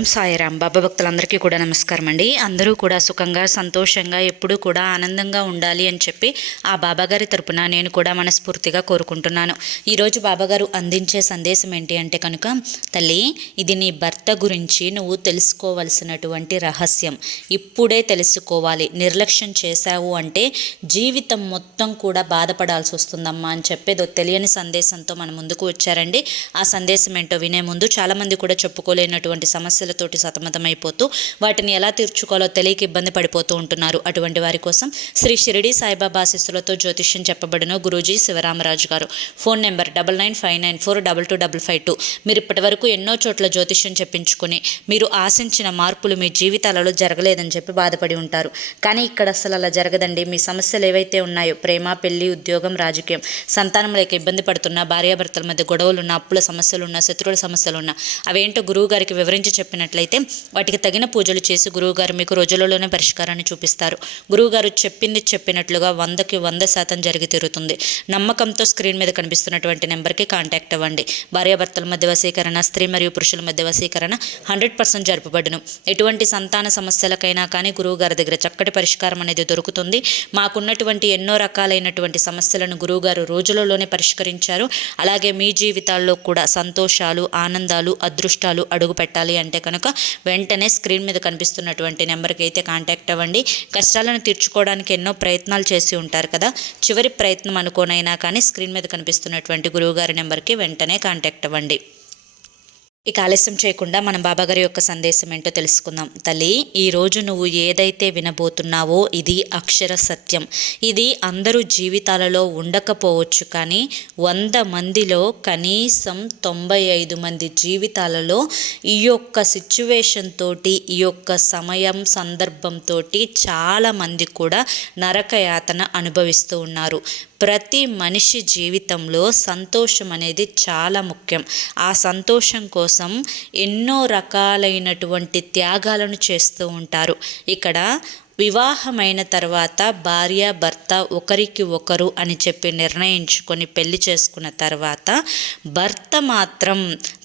ఓం సాయిరామ్. బాబా భక్తులందరికీ కూడా నమస్కారం అండి. అందరూ కూడా సుఖంగా సంతోషంగా ఎప్పుడూ కూడా ఆనందంగా ఉండాలి అని చెప్పి ఆ బాబాగారి తరపున నేను కూడా మనస్ఫూర్తిగా కోరుకుంటున్నాను. ఈరోజు బాబాగారు అందించే సందేశం ఏంటి అంటే కనుక, తల్లి, ఇది నీ భర్త గురించి నువ్వు తెలుసుకోవలసినటువంటి రహస్యం. ఇప్పుడే తెలుసుకోవాలి. నిర్లక్ష్యం చేశావు అంటే జీవితం మొత్తం కూడా బాధపడాల్సి వస్తుందమ్మా అని చెప్పేదో తెలియని సందేశంతో మన ముందుకు వచ్చారండి. ఆ సందేశం ఏంటో వినే ముందు చాలామంది కూడా చెప్పుకోలేనటువంటి సమస్యలతోటి సతమతమైపోతూ వాటిని ఎలా తీర్చుకోవాలో తెలియక ఇబ్బంది పడిపోతూ ఉంటున్నారు. అటువంటి వారి కోసం శ్రీ షిరిడి సాయిబాబా ఆశీస్సులతో జ్యోతిష్యం చెప్పబడిన గురూజీ శివరామరాజు గారు. Phone number 9959422252. మీరు ఇప్పటి వరకు ఎన్నో చోట్ల జ్యోతిష్యం చెప్పించుకుని మీరు ఆశించిన మార్పులు మీ జీవితాలలో జరగలేదని చెప్పి బాధపడి ఉంటారు. కానీ ఇక్కడ అసలు అలా జరగదండి. మీ సమస్యలు ఏవైతే ఉన్నాయో, ప్రేమ, పెళ్లి, ఉద్యోగం, రాజకీయం, సంతానం లేక ఇబ్బంది పడుతున్నా, భార్యాభర్తల మధ్య గొడవలున్నా, అప్పుల సమస్యలున్నా, శత్రువుల సమస్యలున్నా, అవేంటో గురువు గారికి వివరించి చెప్పినట్లయితే వాటికి తగిన పూజలు చేసి గురువుగారు మీకు రోజులలోనే పరిష్కారాన్ని చూపిస్తారు. గురువుగారు చెప్పింది చెప్పినట్లుగా 100కి 100% జరిగి తీరుతుంది. నమ్మకంతో స్క్రీన్ మీద కనిపిస్తున్నటువంటి నెంబర్కి కాంటాక్ట్ అవ్వండి. భార్యాభర్తల మధ్య వశీకరణ, స్త్రీ మరియు పురుషుల మధ్య వశీకరణ 100% జరుపబడును. ఎటువంటి సంతాన సమస్యలకైనా కానీ గురువుగారి దగ్గర చక్కటి పరిష్కారం అనేది దొరుకుతుంది. మాకున్నటువంటి ఎన్నో రకాలైనటువంటి సమస్యలను గురువుగారు రోజులలోనే పరిష్కరించారు. అలాగే మీ జీవితాల్లో కూడా సంతోషాలు, ఆనందాలు, అదృష్టాలు అడుగు పెట్టాలి అంటే కనుక వెంటనే స్క్రీన్ మీద కనిపిస్తున్నటువంటి నెంబర్కి అయితే కాంటాక్ట్ అవ్వండి. కష్టాలను తీర్చుకోవడానికి ఎన్నో ప్రయత్నాలు చేసి ఉంటారు కదా, చివరి ప్రయత్నం అనుకోనైనా కానీ స్క్రీన్ మీద కనిపిస్తున్నటువంటి గురువుగారి నెంబర్కి వెంటనే కాంటాక్ట్ అవ్వండి. ఇక ఆలస్యం చేయకుండా మనం బాబాగారి యొక్క సందేశం ఏంటో తెలుసుకుందాం. తల్లి, ఈరోజు నువ్వు ఏదైతే వినబోతున్నావో ఇది అక్షర సత్యం. ఇది అందరూ జీవితాలలో ఉండకపోవచ్చు, కానీ 100 మందిలో కనీసం 95 మంది జీవితాలలో ఈ యొక్క సిచ్యువేషన్ తోటి, ఈ యొక్క సమయం సందర్భంతో చాలామంది కూడా నరకయాతన అనుభవిస్తూ ఉన్నారు. ప్రతి మనిషి జీవితంలో సంతోషం అనేది చాలా ముఖ్యం. ఆ సంతోషం కోసం ఎన్నో రకాలైనటువంటి త్యాగాలను చేస్తూ ఉంటారు. ఇక్కడ వివాహమైన తర్వాత భార్య భర్త ఒకరికి ఒకరు అని చెప్పి నిర్ణయించుకొని పెళ్లి చేసుకున్న తర్వాత భర్త మాత్రం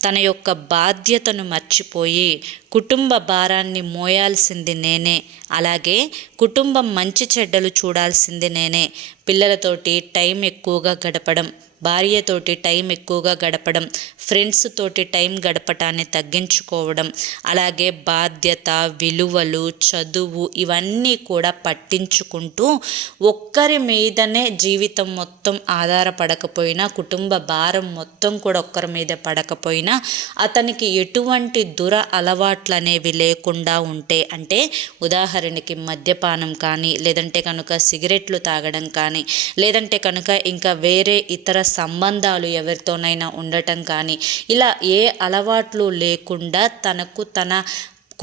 తన యొక్క బాధ్యతను మర్చిపోయి కుటుంబ భారాన్ని మోయాల్సింది నేనే, అలాగే కుటుంబం మంచి చెడ్డలు చూడాల్సింది నేనే, పిల్లలతోటి టైం ఎక్కువగా గడపడం, భార్యతోటి టైం ఎక్కువగా గడపడం, ఫ్రెండ్స్ తోటి టైం గడపటాన్ని తగ్గించుకోవడం, అలాగే బాధ్యత, విలువలు, చదువు ఇవన్నీ కూడా పట్టించుకుంటూ ఒక్కరి మీదనే జీవితం మొత్తం ఆధారపడకపోయినా, కుటుంబ భారం మొత్తం కూడా ఒక్కరి మీద పడకపోయినా, అతనికి ఎటువంటి అలవాట్లు అనేవి లేకుండా ఉంటే, అంటే ఉదాహరణకి మద్యపానం కానీ, లేదంటే కనుక సిగరెట్లు తాగడం కానీ, లేదంటే కనుక ఇంకా వేరే ఇతర సంబంధాలు ఎవరితోనైనా ఉండటం కానీ, ఇలా ఏ అలవాట్లు లేకుండా తనకు తన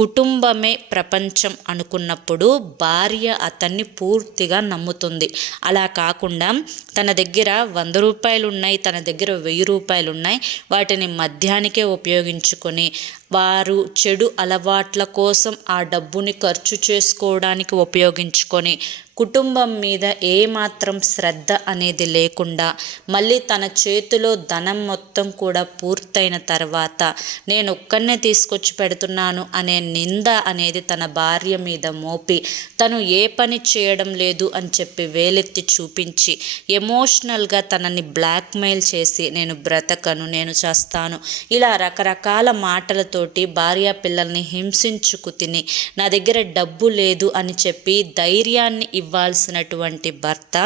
కుటుంబమే ప్రపంచం అనుకున్నప్పుడు భార్య అతన్ని పూర్తిగా నమ్ముతుంది. అలా కాకుండా తన దగ్గర 100 రూపాయలు ఉన్నాయి, తన దగ్గర 1000 రూపాయలు ఉన్నాయి, వాటిని మద్యానికే ఉపయోగించుకొని వారు చెడు అలవాట్ల కోసం ఆ డబ్బుని ఖర్చు చేసుకోవడానికి ఉపయోగించుకొని కుటుంబం మీద ఏమాత్రం శ్రద్ధ అనేది లేకుండా మళ్ళీ తన చేతిలో ధనం మొత్తం కూడా పూర్తయిన తర్వాత నేను ఒక్కనే తీసుకొచ్చి పెడుతున్నాను అనే నింద అనేది తన భార్య మీద మోపి తను ఏ పని చేయడం లేదు అని చెప్పి వేలెత్తి చూపించి ఎమోషనల్గా తనని బ్లాక్మెయిల్ చేసి నేను బ్రతకను, నేను చేస్తాను, ఇలా రకరకాల మాటలతోటి భార్య పిల్లల్ని హింసించుకు తిని నా దగ్గర డబ్బు లేదు అని చెప్పి ధైర్యాన్ని ఇవ్వాల్సినటువంటి భర్త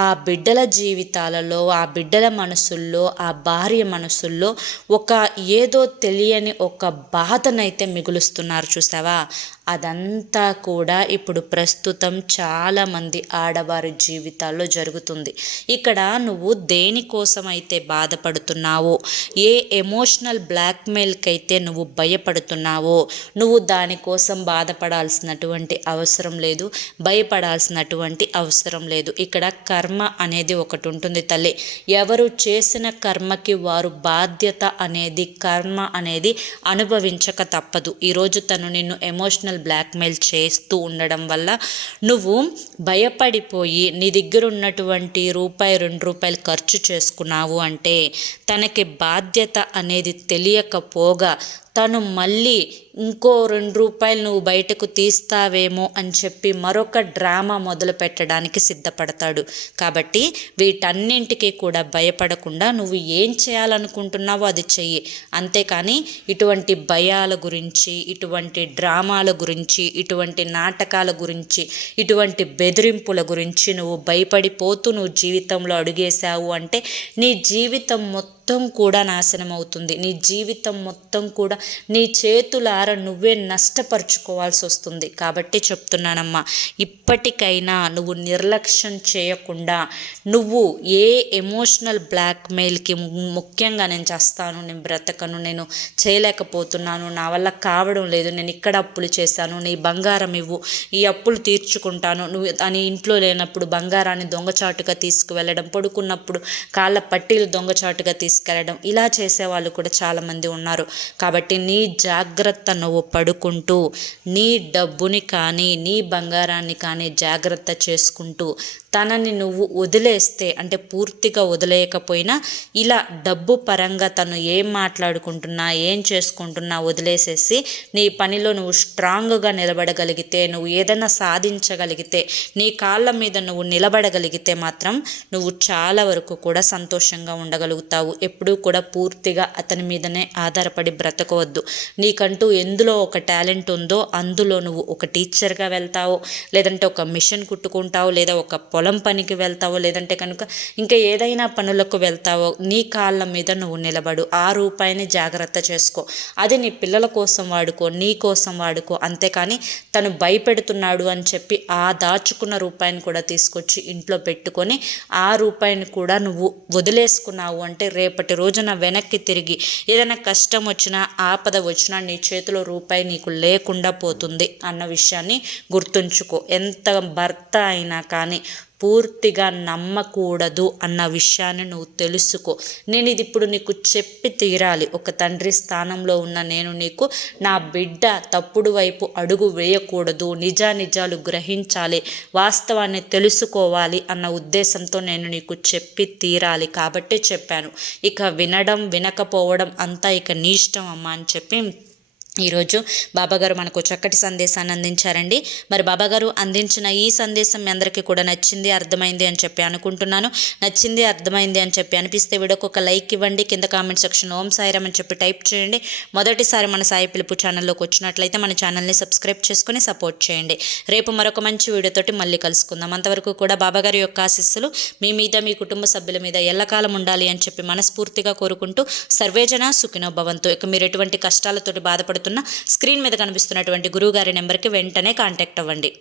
ఆ బిడ్డల జీవితాలలో, ఆ బిడ్డల మనసుల్లో, ఆ భార్య మనసుల్లో ఒక ఏదో తెలియని ఒక బాధనైతే మిగులుస్తున్నారు. చూసావా? అదంతా కూడా ఇప్పుడు ప్రస్తుతం చాలామంది ఆడవారి జీవితాల్లో జరుగుతుంది. ఇక్కడ నువ్వు దేనికోసం అయితే బాధపడుతున్నావో, ఏ ఎమోషనల్ బ్లాక్మెయిల్కి అయితే నువ్వు భయపడుతున్నావో, నువ్వు దానికోసం బాధపడాల్సినటువంటి అవసరం లేదు, భయపడాల్సినటువంటి అవసరం లేదు. ఇక్కడ కర్మ అనేది ఒకటి ఉంటుంది తల్లి. ఎవరు చేసిన కర్మకి వారు బాధ్యత అనేది, కర్మ అనేది అనుభవించక తప్పదు. ఈరోజు తను నిన్ను ఎమోషనల్ బ్లాక్మెయిల్ చేస్తూ ఉండడం వల్ల నువ్వు భయపడిపోయి నీ దగ్గర ఉన్నటువంటి రూపాయి 2 రూపాయలు ఖర్చు చేసుకున్నావు అంటే తనకి బాధ్యత అనేది తెలియకపోగా తను మళ్ళీ ఇంకో 2 రూపాయలు నువ్వు బయటకు తీస్తావేమో అని చెప్పి మరొక డ్రామా మొదలు పెట్టడానికి సిద్ధపడతాడు. కాబట్టి వీటన్నింటికి కూడా భయపడకుండా నువ్వు ఏం చేయాలనుకుంటున్నావో అది చెయ్యి. అంతేకాని ఇటువంటి భయాల గురించి, ఇటువంటి డ్రామాల గురించి, ఇటువంటి నాటకాల గురించి, ఇటువంటి బెదిరింపుల గురించి నువ్వు భయపడిపోతూ నువ్వు జీవితంలో అడుగేశావు అంటే నీ జీవితం మొత్తం కూడా నాశనం అవుతుంది. నీ జీవితం మొత్తం కూడా నీ చేతులారా నువ్వే నష్టపరుచుకోవాల్సి వస్తుంది. కాబట్టి చెప్తున్నానమ్మా, ఇప్పటికైనా నువ్వు నిర్లక్ష్యం చేయకుండా నువ్వు ఏ ఎమోషనల్ బ్లాక్మెయిల్కి, ముఖ్యంగా నేను చేస్తాను, నేను బ్రతకను, నేను చేయలేకపోతున్నాను, నా వల్ల కావడం లేదు, నేను ఇక్కడ అప్పులు చేశాను, నీ బంగారం ఇవ్వు, ఈ అప్పులు తీర్చుకుంటాను నువ్వు అని ఇంట్లో లేనప్పుడు బంగారాన్ని దొంగచాటుగా తీసుకువెళ్ళడం, పడుకున్నప్పుడు కాళ్ళ పట్టీలు దొంగచాటుగా తీసుకెళ్ళడం, ఇలా చేసేవాళ్ళు కూడా చాలామంది ఉన్నారు. కాబట్టి నీ జాగ్రత్త నువ్వు పడుకుంటూ నీ డబ్బుని కానీ నీ బంగారాన్ని కానీ జాగ్రత్త చేసుకుంటూ తనని నువ్వు వదిలేస్తే, అంటే పూర్తిగా వదిలేయకపోయినా ఇలా డబ్బు పరంగా తను ఏం మాట్లాడుకుంటున్నా ఏం చేసుకుంటున్నా వదిలేసేసి నీ పనిలో నువ్వు స్ట్రాంగ్గా నిలబడగలిగితే, నువ్వు ఏదైనా సాధించగలిగితే, నీ కాళ్ళ మీద నువ్వు నిలబడగలిగితే మాత్రం నువ్వు చాలా వరకు కూడా సంతోషంగా ఉండగలుగుతావు. ఎప్పుడూ కూడా పూర్తిగా అతని మీదనే ఆధారపడి బ్రతకవద్దు. నీకంటూ ఎందులో ఒక టాలెంట్ ఉందో అందులో నువ్వు ఒక టీచర్గా వెళ్తావు, లేదంటే ఒక మిషన్ కుట్టుకుంటావు, లేదా ఒక పొలం పనికి వెళ్తావో, లేదంటే కనుక ఇంకా ఏదైనా పనులకు వెళ్తావో, నీ కాళ్ళ మీద నువ్వు నిలబడు. ఆ రూపాయిని జాగ్రత్త చేసుకో. అది నీ పిల్లల కోసం వాడుకో, నీ కోసం వాడుకో. అంతేకాని తను భయపెడుతున్నాడు అని చెప్పి ఆ దాచుకున్న రూపాయిని కూడా తీసుకొచ్చి ఇంట్లో పెట్టుకొని ఆ రూపాయిని కూడా నువ్వు వదిలేసుకున్నావు అంటే రేపటి రోజున వెనక్కి తిరిగి ఏదైనా కష్టం వచ్చినా, ఆపద వచ్చినా నీ చేతిలో రూపాయి నీకు లేకుండా పోతుంది అన్న విషయాన్ని గుర్తుంచుకో. ఎంత భర్త అయినా కానీ పూర్తిగా నమ్మకూడదు అన్న విషయాన్ని నువ్వు తెలుసుకో. నేను ఇది ఇప్పుడు నీకు చెప్పి తీరాలి. ఒక తండ్రి స్థానంలో ఉన్న నేను నీకు నా బిడ్డ తప్పుడు వైపు అడుగు వేయకూడదు, నిజాలు గ్రహించాలి, వాస్తవాన్ని తెలుసుకోవాలి అన్న ఉద్దేశంతో నేను నీకు చెప్పి తీరాలి. కాబట్టే చెప్పాను. ఇక వినడం వినకపోవడం అంతా ఇక నీ ఇష్టం అమ్మా అని చెప్పి ఈరోజు బాబాగారు మనకు చక్కటి సందేశాన్ని అందించారండి. మరి బాబాగారు అందించిన ఈ సందేశం మీ అందరికీ కూడా నచ్చింది, అర్థమైంది అని చెప్పి అనుకుంటున్నాను. నచ్చింది, అర్థమైంది అని చెప్పి అనిపిస్తే వీడియోకి ఒక లైక్ ఇవ్వండి. కింద కామెంట్ సెక్షన్లో ఓం సాయిరామ్ అని చెప్పి టైప్ చేయండి. మొదటిసారి మన సాయి పిలుపు ఛానల్లోకి వచ్చినట్లయితే మన ఛానల్ని సబ్స్క్రైబ్ చేసుకొని సపోర్ట్ చేయండి. రేపు మరొక మంచి వీడియోతోటి మళ్ళీ కలుసుకుందాం. అంతవరకు కూడా బాబాగారి యొక్క ఆశీస్సులు మీ మీద, మీ కుటుంబ సభ్యుల మీద ఎల్లకాలం ఉండాలి అని చెప్పి మనస్ఫూర్తిగా కోరుకుంటూ సర్వేజన సుఖినో భవంతు. ఇక మీరు ఎటువంటి కష్టాలతోటి బాధపడుతున్న స్క్రీన్ మీద కనిపిస్తున్నటువంటి గురువుగారి నెంబర్కి వెంటనే కాంటాక్ట్ అవ్వండి.